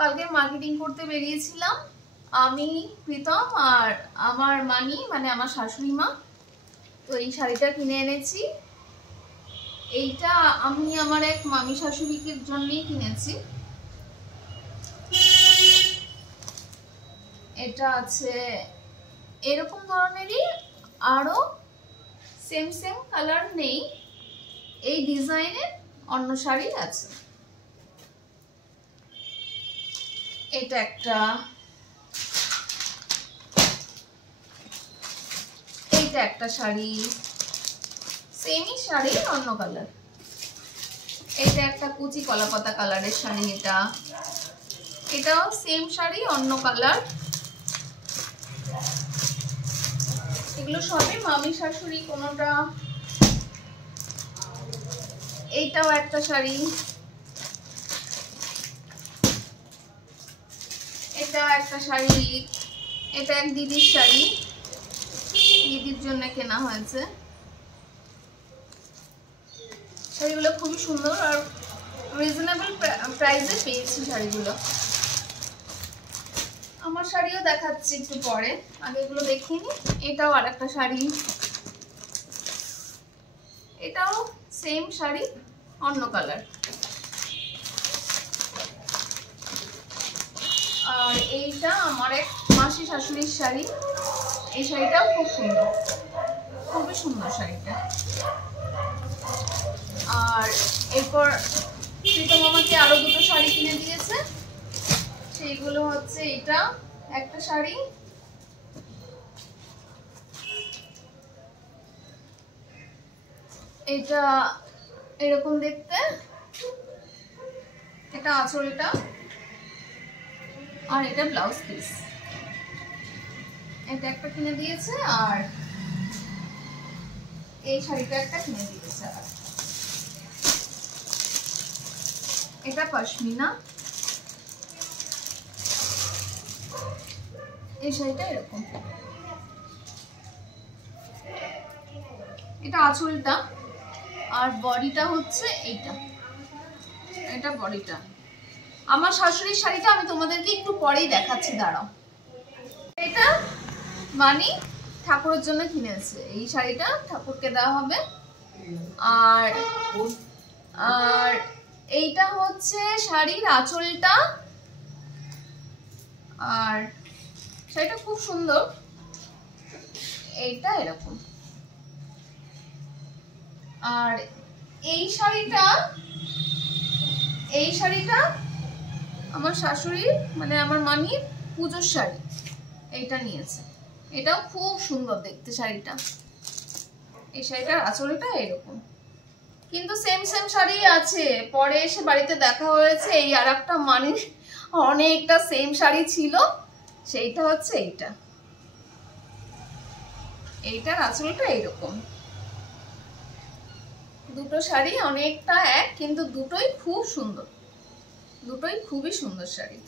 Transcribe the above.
কালকে মার্কেটিং করতে বেরিয়েছিলাম আমি, প্রীতম আর আমার মানি, মানে আমার শাশুড়ি মা। তো এই শাড়িটা কিনে এনেছি। এইটা আমি আমার এক মামি শাশুড়ির জন্যই কিনেছি। এটা আছে এরকম ধরনেরই আরো সেম সেম কালার নেই, এই ডিজাইনের অন্য শাড়ি আছে। এটা একটা, এইটা একটা শাড়ি, সেমই শাড়ি অন্য কালার। এটা একটা কুচি কলাপাতা কালারের শাড়ি, এটাও সেম শাড়ি অন্য কালার। এগুলো সবই মামি শাশুড়ি কোনোটা। এইটাও একটা শাড়ি, এটা একটা শাড়ি, এটা এক দিদির শাড়ি, দিদির জন্য কেনা হয়েছে। শাড়িগুলো খুবই সুন্দর আর রিজনেবল প্রাইসে পেয়েছি শাড়িগুলো। আমার শাড়িও দেখাচ্ছি একটু পরে, আগে এগুলো দেখিনি। এটাও আর একটা শাড়ি, এটাও সেম শাড়ি অন্য কালার। আর এইটা আমার এক মাসি শাশুড়ির শাড়ি, এই শাড়িটাও খুব সুন্দর, খুবই সুন্দর শাড়িটা। আর এরপর প্রীতম আমাকে আরো দুটো শাড়ি কিনে দিয়েছে, সেইগুলো হচ্ছে এটা একটা শাড়ি, এটা এরকম দেখতে, এটা আঁচলটা, আর এটা ব্লাউজ পিস। এটা একটা কিনে দিয়েছে আর এই শাড়িটা একটা কিনে দিয়েছে। আর এটা পশমিনা, এই শাড়িটা এরকম, এটা আঁচলটা আর বডিটা হচ্ছে এইটা, এটা বডিটা। আমার শাশুড়ির শাড়িটা আমি তোমাদেরকে একটু পরেই দেখাচ্ছি, দাঁড়াও। এটা মানি ঠাকুরের জন্য কিনেছে, এই শাড়িটা ঠাকুরকে দেওয়া হবে। আর আর এইটা হচ্ছে শাড়ির আঁচলটা, আর শাড়িটা খুব সুন্দর, এইটা এরকম। আর এই শাড়িটা আমার শাশুড়ির, মানে আমার মামির পুজোর শাড়ি, এইটা নিয়েছে। এটাও খুব সুন্দর দেখতে শাড়িটা। এই শাড়িটার আঁচলটা এরকম, কিন্তু সেম সেম শাড়ি আছে। পরে এসে বাড়িতে দেখা হয়েছে এই আর একটা মানির অনেকটা সেম শাড়ি ছিল, সেইটা হচ্ছে এইটা, এইটার আঁচলটা এরকম। দুটো শাড়ি অনেকটা এক, কিন্তু দুটোই খুব সুন্দর, দুটোই খুবই সুন্দর শাড়ি।